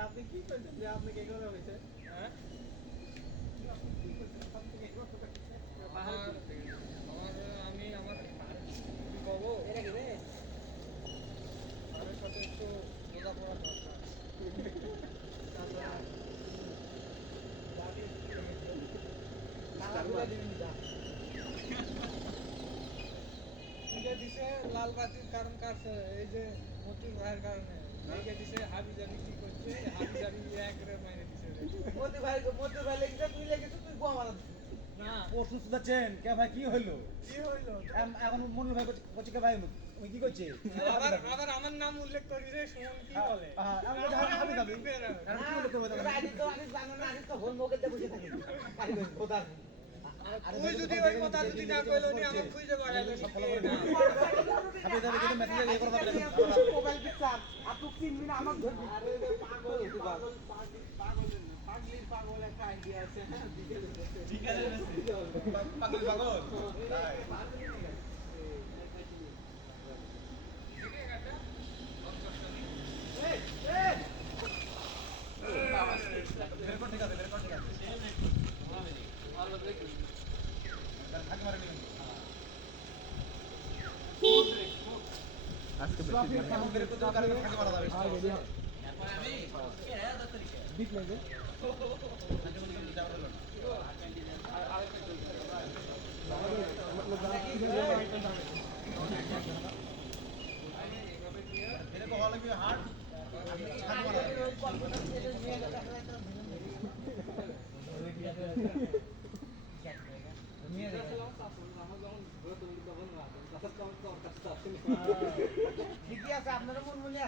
আপনি কি কইছেন যে আপনি কে কথা হইছে হ্যাঁ আমি আমার রে তাদের সাথে একটু বোঝাপড়া দরকার লিখে দিছে লাল বাতির কারণ কাটছে এই যে মতির ভাইয়ের কারণে। লিখে দিছে হাবি জাবি কি করছে হাবি জাবি এক রে মাইরে দিছে। মতি ভাই মতি ভাই লেগেছে তুই লেগেছে তুই গো আমার না। কে ভাই কি হইল? কি হইল? এখন মনির ভাই কে ভাই ওই কি করছে? আবার আবার আমার নাম উল্লেখ সুমন কি বলে? আমি হাবি- হলো তোমার তাহলে? আদি তো আদি জানো না আদি তো হোল মোকে তে বসে থাকি। খোদা তুই যদি ওই কথা যদি না কইলো নি আমার খুঁজে বাড়াইলো ইয়ে আরে পাগল একটা আইডিয়া আছে হ্যাঁ বিকেলে পাগল পাগল আজকে বেশি আপনি আমাদের একটু দরকার হলে থাকি মারা যাবে বিট লাগে এরকম হলে কি হার্ট থাকি মারা যাবে ঠিকই আছে আপনার মন মনে আছে যে আমি কম্পিউটার কেটে নিয়ে ভালো আছে এই করে কম্পিউটার তো খাওয়া লাগবে ওটা সমস্যা না বিছানা খাইলে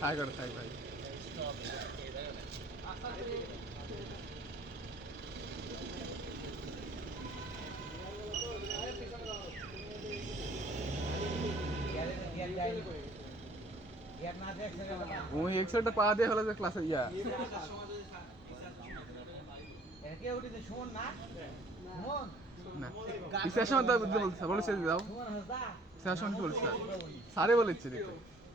হাই করে থাক পা দিয়ে হলো যে ক্লাসে ইয়া। না। সময় তো বলছে, বলেছে দাও। সময় বলছে। সারে বলেছে দিতে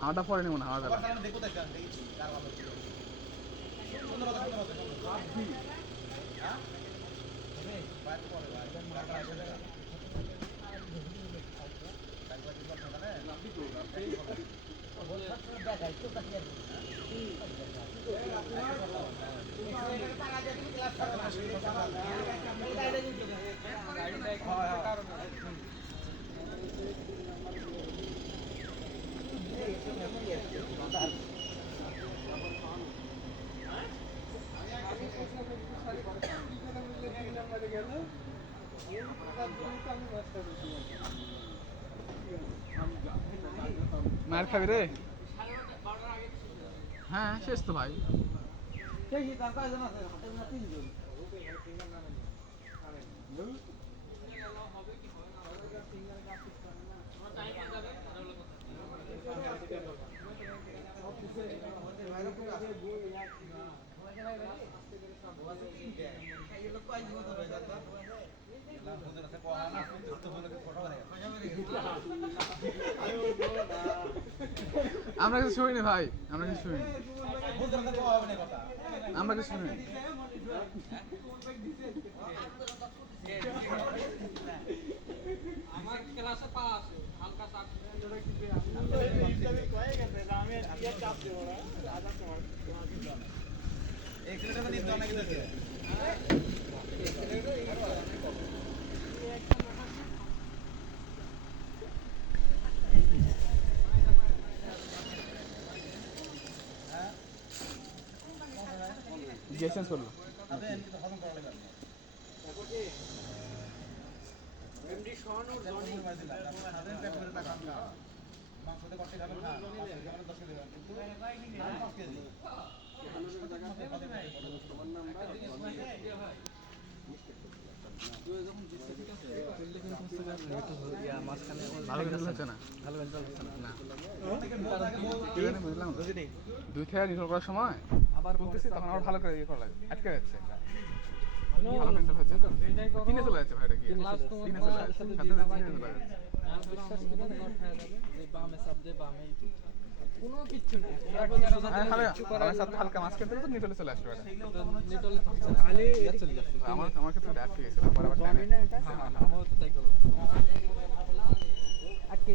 আমারটা পরে নেব না আমাদের সবার দেখো তো একটা দেখি কার ভালো হচ্ছে সুন্দর কথা সুন্দর কথা সুন্দর হ্যাঁ ভাই তো পরে ভাই কার কার আসবে না তারপর কি করতে হবে দেখাই তো তাকিয়ে মায়ের খাবি রে। হ্যাঁ শেষ তো ভাই। সেই তার কয়জন আছে? হাতে না তিনজন? আমরা কিছু শুনি ভাই, আমরা কিছু শুনি আমরা কিছু শুনি আমার ক্লাসে পাস। হালকা চাপ আমি চাপ দেব না রাজা তোমার এক মিনিট এখানে কিন্তু অনেক করা লাগবে এমডি শোন ওর জনি খাবেন পেট ভরে টাকা খান মাংস দিয়ে কষ্ট খাবেন খান খাবেন দশ কেজি কিন্তু খান পাঁচ কেজি ভালো কিন্তু হচ্ছে না ভালো কিন্তু হচ্ছে না না কি জানি বুঝলাম দুই থেকে করার সময়? আবার বলতেছি তখন আবার ভালো করে ইয়ে করা লাগে আটকে যাচ্ছে। ভালো হচ্ছে। না চলে যাচ্ছে ভাইটা কি? Class চলে যাচ্ছে সাথে সাথে দিয়ে চলে যাচ্ছে বিশ্বাস করে নট যাবে। যে বামে চাপ দিয়ে বামেই কোনো কিচ্ছু নেই আমি খালি আমার সাথে হালকা মাছ খেতে তো নিটলে চলে আসবে নিটলে খালি আমার আমার ক্ষেত্রে আটকে গেছিল আবার তো তাই করল আটকে?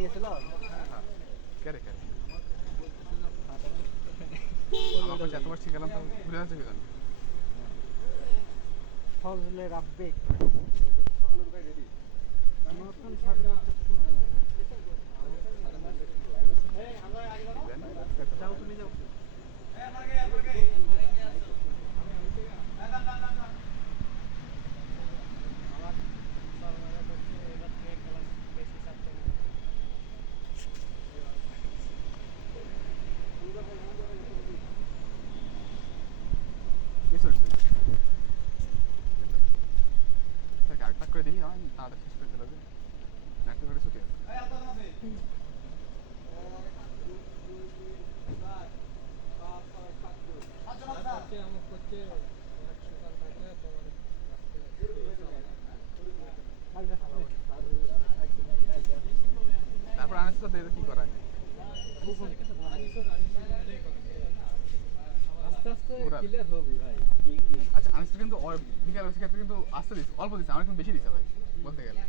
আমার কাছে এতবার শিখালাম তো ভুলে যাচ্ছে কি জানি। ফজলে রাব্বে। যাও তুমি যাও কি চলছে স্যার গাড়ি পাক করে দিই আমি তাড়াতাড়ি শেষ করে দিল যে একটা করে ছুটি আছে তারপর আনিস তো কি করা আস্তে আস্তে পুরা। ক্লিয়ার হবে ভাই আচ্ছা তো কিন্তু বিকেল ক্ষেত্রে কিন্তু আসতে দিচ্ছে অল্প দিচ্ছে আমার কিন্তু বেশি দিচ্ছে ভাই বলতে গেলে।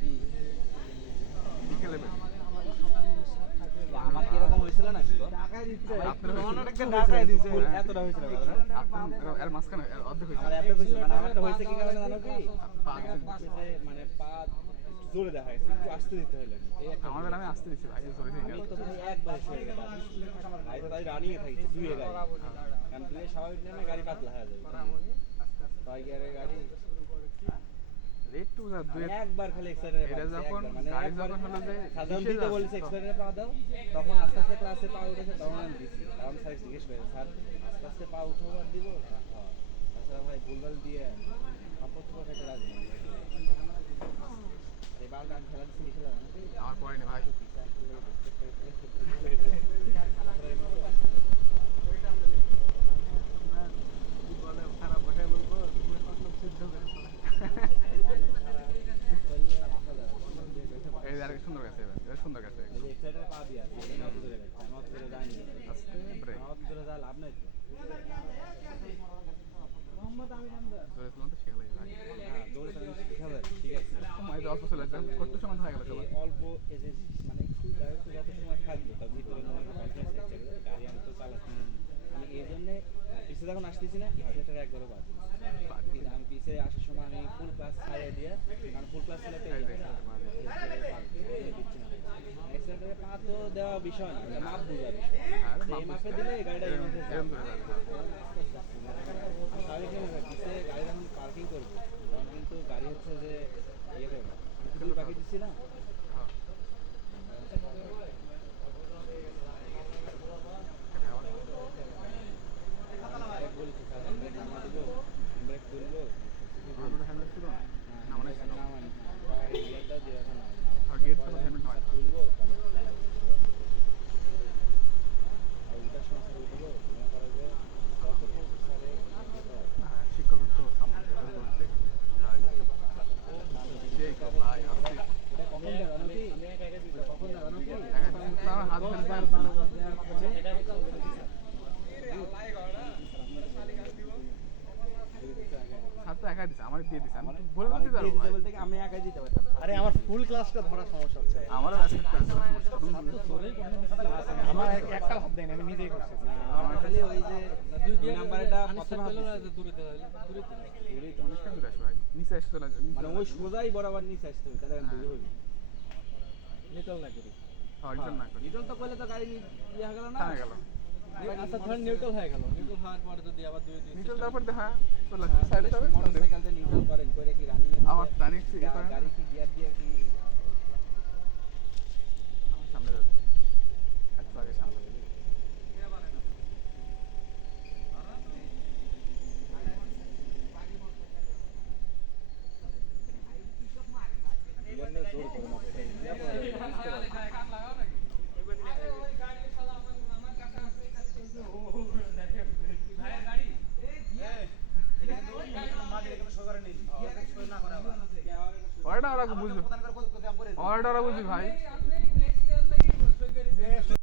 বিকেলে আমার কি এরকম হয়েছিল হ্যাঁ। এর মাঝখানে অর্ধেক হয়েছে। আমার মানে আমারটা হয়েছে কি কারণে জানো কি? পা দিচ্ছে। যে মানে পা জোরে দেখা গেছে একটু আসতে দিতে হলো আমার বেলা আমি আসতে দিচ্ছি ভাই জোরে আমি তো ভাই একবার হয়ে গেল ভাই তো তাই রানিয়ে থাকছে দুয়ে গাড়ি। কারণ দুয়ে স্বাভাবিক না গাড়ি পাতলা হয়ে যাবে। তাই গাড়ি। টু দুই আমি একবার খালি এক্সেলেটারে এটা যখন মানে গাড়ি যখন হলো যে সাধারণ দিতে বলেছে তো- পা দাও তখন আস্তে আস্তে ক্লাসে পা উঠেছে তখন আমি দিচ্ছি। তখন স্যার জিজ্ঞেস করে স্যার আস্তে আস্তে পা উঠো দিব? হ্যাঁ তাছাড়া ভাই ভুলভাল দিয়ে আপত্তি রাজি নেই। এই বালটা আমি খেলা দিচ্ছি খেলা নাকি আমার পড়েনি ভাই এই যে আরেকটা সুন্দর গেছে এবার এটা সুন্দর গেছে এক্সেলেটারে পা দিয়ে আছে আমি অত দূরে যাচ্ছি আমি অত দূরে যাইনি আস্তে ব্রেক আমার অত দূরে যা লাভ নাই তো জোরে ছিলাম তো শিখে লাগে ভাই হ্যাঁ দৌড়ে তাহলে শিখা যায় ঠিক আছে সময় তো অল্প চলে আসছে কত সময় হয়ে গেল সবাই এই অল্প যত সময় থাকবে তার ভিতরে গাড়ি আমি তো চালাচ্ছি আমি এই জন্যে পিছিয়ে যখন আসতেছি না এক্সিলেটার একবারও বাদ। আমি পিছিয়ে আসার সময় আমি ফুল ক্লাস ছাড়িয়ে দিয়ে কারণ ফুল ক্লাস চালাতে দিচ্ছি না এক্সিলেটারে পা তো দেওয়া বিষয় না মাপ বোঝা বিষয়। হ্যাঁ, মাপে দিলে গাড়িটা নিয়মে যায়, গাড়ি যখন পার্কিং করব। কিন্তু গাড়ি হচ্ছে যে ইয়ে করবে আমি পাখি দিচ্ছি না হ্যাঁ। দিব হ্যান্ডব্রেক তুলবো। আমার কোনো helmet ছিল না? না, মনে ছিল। নামান গিয়ারটা দিয়ে রাখো না আর gate তো helmet নয়। তুলবো তাহলে আর ওটার সময় স্যার উঠবো মনে করো যে যতটুকু স্যারে হ্যাঁ, শিক্ষকের তো সম্মান করে বলতে গেলে। সেই তো ভাই, আসছি। এটা কখন দেখানো কি এটা কখন দেখানো কি এখন তার হাত ফেলতে না। স্যার তো একাই দিছে, আমাকে দিয়ে দিছে। আমি তো দিতে পারব বলতে কি আমি একাই দিতে পারতাম আরে আমার ফুল ক্লাসটা ধরার সমস্যা হচ্ছে আমারও আজকে ক্লাসে আমার একটা ভাব আমি নিজেই করছি আমার খালি ওই যে দুই নাম্বারটা প্রথমে হাত দূরে দূরে দূরে দূরেই তো। মানুষ কেন দূরে আসবে ভাই নিচে মানে ওই সোজাই বরাবর নিচে আসতে হবে তাহলে না করি হরিজন না করি। নিটল তো করলে তো গাড়ি ইয়ে হয়ে গেল না? থামে গেল। আচ্ছা ধর নিউট্রাল হয়ে গেল। নিউট্রাল হওয়ার পরে যদি আবার দুই দুই নিচল তারপর দেখা। চলে আসবে সাইডে যাবে মোটরসাইকেল যে নিউট্রাল করেন করে কি রানিং আবার জানিস ইয়ে করে না? গাড়ি কি গিয়ার দিয়ে কি আমার সামনে যাবে। একটু আগে সামনে যাবে। জন্য জোর করে না ऑर्डर आ बुझ ऑर्डर आ बुझ भाई।